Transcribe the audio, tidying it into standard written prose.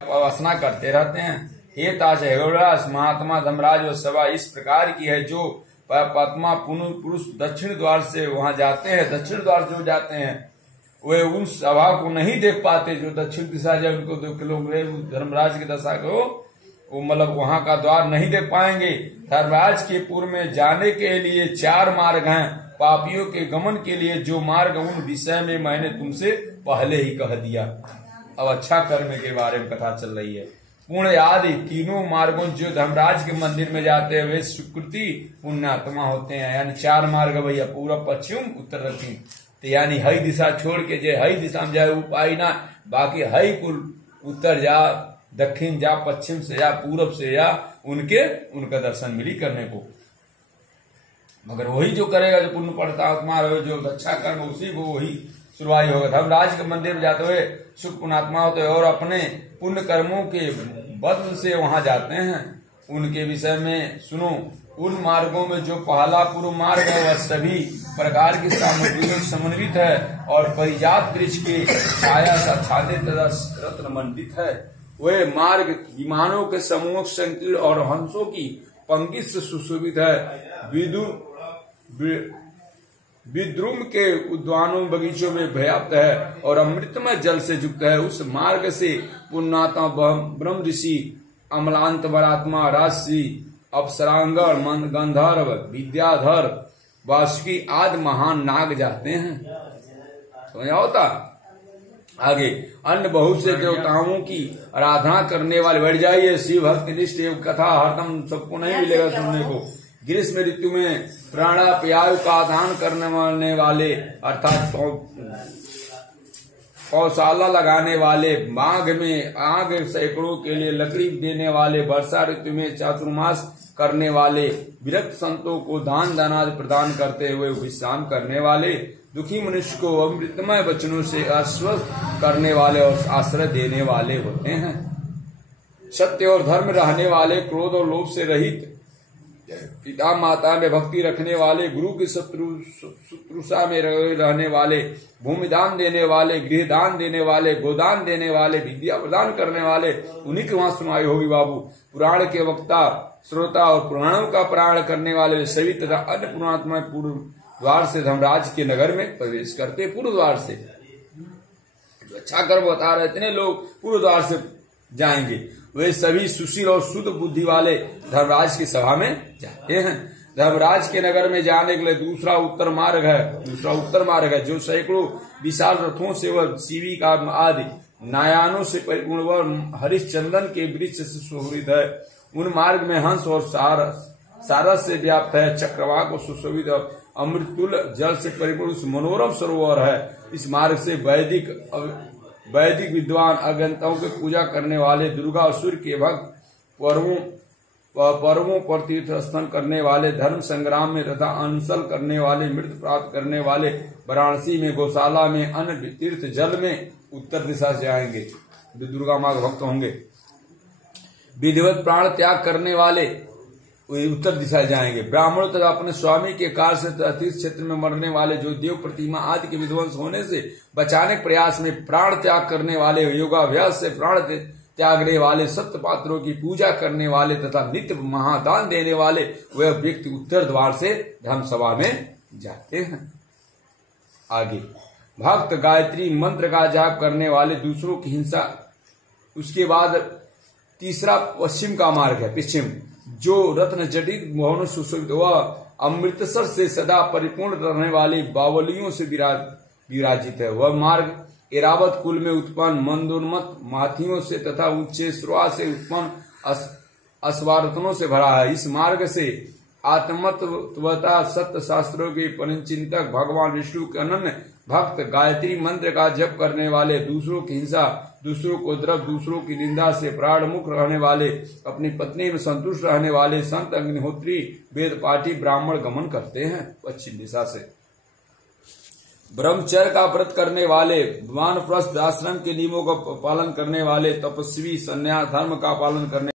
उपासना करते रहते हैं। हे ताज महात्मा धर्मराज व सभा इस प्रकार की है जो पात्मा पुरुष दक्षिण द्वार से वहां जाते हैं, दक्षिण द्वार से जाते हैं वे उस सभा को नहीं देख पाते जो दक्षिण दिशा जब उनको 2 किलोमीटर धर्मराज की दशा को वो मतलब वहां का द्वार नहीं देख पाएंगे। धर्मराज के पूर्व में जाने के लिए 4 मार्ग हैं। पापियों के गमन के लिए जो मार्ग उन विषय में मैंने तुमसे पहले ही कह दिया। अब अच्छा कर्म के बारे में कथा चल रही है। पुण्य आदि तीनों मार्गों जो धर्मराज के मंदिर में जाते हैं वे सुकृति पुण्यात्मा होते हैं। यानी 4 मार्ग भैया, पूर्व पश्चिम उत्तर दक्षिण। तो यानी हई दिशा छोड़ के जो हई दिशा में जाए उपाय ना, बाकी हई कुल उत्तर जा, दक्षिण जा, पश्चिम से या पूर्व से या उनका दर्शन मिली करने को। मगर वही जो करेगा जो पुण्य पड़ता आत्मा रहे जो अच्छा कर्म उसी को वही शुरुआत होगा। धर्मराज के मंदिर में जाते हुए सुख पुण्यात्मा होते हैं और अपने पुण्य कर्मों के बदल से वहां जाते हैं। उनके विषय में सुनो। उन मार्गों में जो पहला पूर्व मार्ग है वह सभी प्रकार की सामग्रियों से समन्वित है और परिजात वृक्ष के छाया से आच्छादित तथा रत्न मंडित है। वे मार्ग विमानों के समूह संकीर्ण और हंसों की पंक्ति से सुशोभित है। विद्रुम के उद्यानों बगीचों में पर्याप्त है और अमृतमय जल से युक्त है। उस मार्ग से पुण्यात्मा ब्रह्म ऋषि, अमलांत वरात्मा, राजसी, अप्सरांगण, गंधर्व, विद्याधर, वासुकी आदि महान नाग जाते हैं। समझ होता आगे अन्य बहुत से देवताओं की आराधना करने वाले बढ़ जाइए। शिव भक्ति निष्ठ एवं कथा हरदम सबको नहीं मिलेगा सुनने को। ग्रीष्म ऋतु में प्राणापायु का दान करने वाले अर्थात गौशाला लगाने वाले, माघ में आग सैकड़ों के लिए लकड़ी देने वाले, वर्षा ऋतु में चातुर्मास करने वाले, विरक्त संतों को दान दानादि प्रदान करते हुए विश्राम करने वाले, दुखी मनुष्य को अमृतमय वचनों से आश्वस्त करने वाले और आश्रय देने वाले होते हैं। सत्य और धर्म रहने वाले, क्रोध और लोभ से रहित, पिता माता में भक्ति रखने वाले, गुरु की शुश्रूषा में रहने वाले, भूमि दान देने वाले, गृह दान देने वाले, गोदान देने वाले, विद्या प्रदान करने वाले, उन्हीं की वहां सुनाई होगी बाबू। पुराण के वक्ता, श्रोता और पुराणों का प्राण करने वाले सभी तथा अन्य पुण्यात्मा पूर्व द्वार से धर्मराज के नगर में प्रवेश करते। पूर्व द्वार से जो अच्छा कर्म बता रहे इतने लोग पूर्व द्वार से जाएंगे। वे सभी सुशील और शुद्ध बुद्धि वाले धर्मराज की सभा में जाते हैं। धर्मराज के नगर में जाने के लिए दूसरा उत्तर मार्ग है जो सैकड़ों विशाल रथों से वह सीवी का आदि नायानों से परिपूर्ण व हरिश्चंदन के वृक्ष से शोभित है। उन मार्ग में हंस और सारस से व्याप्त है। चक्रवाक को सुशोभित और अमृतुल जल से परिपूर्ण मनोरम सरोवर है। इस मार्ग से वैदिक विद्वान अगंतों की पूजा करने वाले, दुर्गा और सूर्य के भक्त, पर्वों पर तीर्थ स्थान करने वाले, धर्म संग्राम में तथा अनशन करने वाले, मृत्यु प्राप्त करने वाले, वाराणसी में, गौशाला में, अन्य तीर्थ जल में उत्तर दिशा से आएंगे जो दुर्गा माँ भक्त होंगे। विधिवत प्राण त्याग करने वाले उत्तर दिशा जाएंगे। ब्राह्मणों तथा अपने स्वामी के कार्य से तीर्थ क्षेत्र में मरने वाले, जो देव प्रतिमा आदि के विध्वंस होने से बचाने के प्रयास में प्राण त्याग करने वाले, योगाभ्यास से प्राण त्यागने वाले, सत्य पात्रों की पूजा करने वाले तथा नित्य महादान देने वाले, वह व्यक्ति उत्तर द्वार से धर्मसभा में जाते हैं। आगे भक्त गायत्री मंत्र का जाप करने वाले, दूसरों की हिंसा। उसके बाद तीसरा पश्चिम का मार्ग है, पश्चिम, जो रत्न जटित भवन सुशोभित हुआ, अमृतसर से सदा परिपूर्ण रहने वाली बावलियों से विराजित है। वह मार्ग एरावत कुल में उत्पन्न मंदोन्मत्त माथियों से तथा उच्चे श्रवा से उत्पन्न अश्वारत्नों से भरा है। इस मार्ग से आत्मतत्वता सत्य शास्त्रों के परिचिंतक भगवान विष्णु के अनन्य भक्त, गायत्री मंत्र का जप करने वाले, दूसरों की हिंसा, दूसरों को द्रव, दूसरों की निंदा से प्राणमुख रहने वाले, अपनी पत्नी में संतुष्ट रहने वाले, संत अग्निहोत्री, वेद पाठी ब्राह्मण गमन करते हैं पश्चिम दिशा से। ब्रह्मचर्य का व्रत करने वाले, वानप्रस्थ आश्रम के नियमों का पालन करने वाले, तपस्वी, संन्यास धर्म का पालन करने